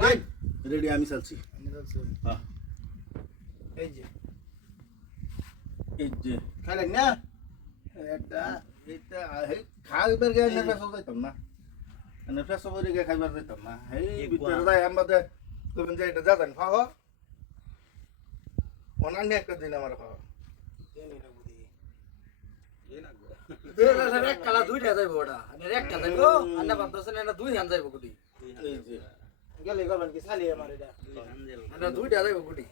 ভাই। রেডি আমি চালছি। হ্যাঁ। এই যে। এই যে। খাইলেন না? এটা এটা খাইবার গে না। যাইতাম খাইবার যাইতাম না। এই ভিতরে যাই আমাদের তুমি যে এটা যাবেন খাও। অনান্য একটা দিন আমার খাও এক দুইটা যাইব ওটা। আর একটা যাইব আন্না ভাবতেছেন এটা দুই হান যাইব গুটি এই যে। গেলে করবেন কি চালিয়ে আমার এটা এটা দুইটা যাইব গুটি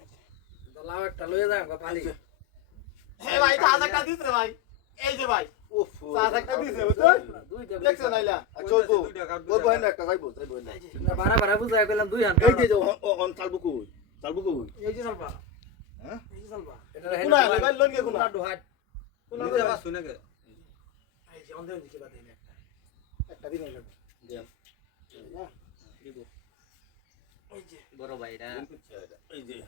তো লাভ একটা লইয়া যায় আমরা পালি হ্যাঁ ভাই চা একটা দিছে ভাই এই যে ভাই উফ চা একটা দিছে বুঝছেন দুইটা দেখছেন নাইলা চলবো বলব না একটা যাইবো যাইবো না বারা বারা বুঝাই কইলাম দুই হান এই যে যে অন চালবো কই চালবো কই এই যে চলবা হ্যাঁ এই যে চলবা এটা কোনা আছে ভাই লোন কে কোনা কোনা ডুহাট কোনা নিজে আবার শুনে গে এই যে অন্ধের দিকে বাদ দিন একটা একটা দিন হইল এই যে বড় ভাইটা এই যে।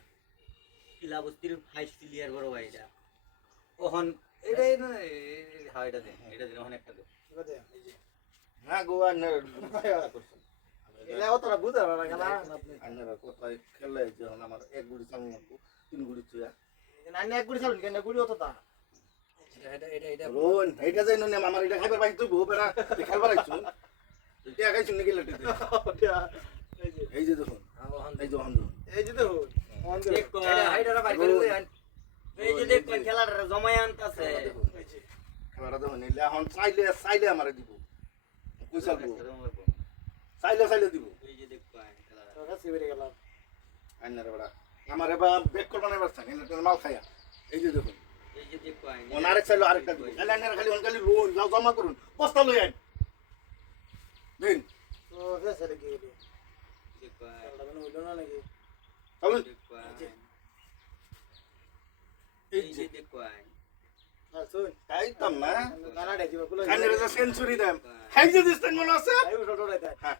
কিলা বস্তির হাই স্টিলিয়ার বড় ভাইটা ওহন এটাই না হ্যাঁ এটা দে এটা দে ওহন একটা দে কি এই যে। হ্যাঁ বুঝা না কেন আপনি কোথায় খেলে যে আমার এক গুড়ি চালু তিন গুড়ি চুয়া। এক গুড়ি কেন? এটা যাই আমার খাইবার পাইছো খেলবার নাকি এই যে দেখুন এই যে এই যে দেখো এটা হাইডারা বাইর এই যে খেলাটা জমাই আনতাছে। দেখুন এই যে। খেলাটা দেখুন এখন চাইলে চাইলে আমারে দিব। কই চালবো চাইলে চাইলে দিব। এই যে দেখ খেলাটা। সিবেরে গেলাম। আন্নার বেড়া। আমার এবার বেক করবার নেবার চাই মাল খাইয়া। এই যে দেখুন এই যে দেখ কোন ওন চাইলো আরেকটা দিব। খালি আন্নার খালি ওন খালি রোন জমা করুন। বস্তা লই আইন দিন। তো গেল মানে হ্যাঁ মনে হ্যাঁ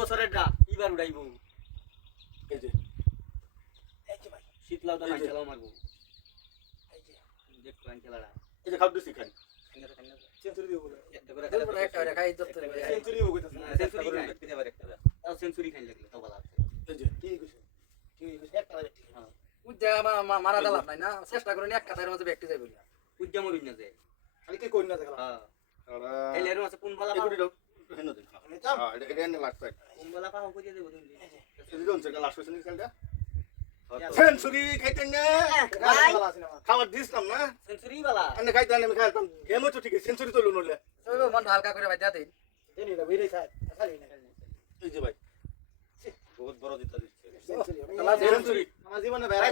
বছরের ডা এবার উড়াইবো শীতলাও তো না খেলাও মারবো দেখ কোন খেলাটা এই যে খাদ্য শিখান সেঞ্চুরি দিব বলে একটা করে খাই দত্ত সেঞ্চুরি সেঞ্চুরি খাই দেখতে পারে একটা তাও সেঞ্চুরি খাই লাগলে তো আছে। এই যে। ঠিক আছে ঠিক। আছে একটা রাইতা উজ্জা মারা দিলাম নাই না? চেষ্টা করেন এক কাতারের মধ্যে ব্যক্তি যাইব উজ্জা মরিন না যায় খালি কে কই না দেখলা হ্যাঁ। এই লেরু আছে কোন বালা দাও হেন দিন হ্যাঁ এটা এটা এনে লাগছে কোন বালা পাও কইতে দেব তুমি। এই যে। দনছে লাস্ট নি খেলটা। সেঞ্চুরি খাইতেন না? ভাই। না খাবার দিছিলাম না? সেঞ্চুরি বালা। আনে খাইতেন আমি খাইতাম। গেমও তো ঠিক আছে সেঞ্চুরি তো লুনলে মন হালকা করে বাজা দেই দেনি। না এই যে ভাই দিতা আমার জীবনে বেড়া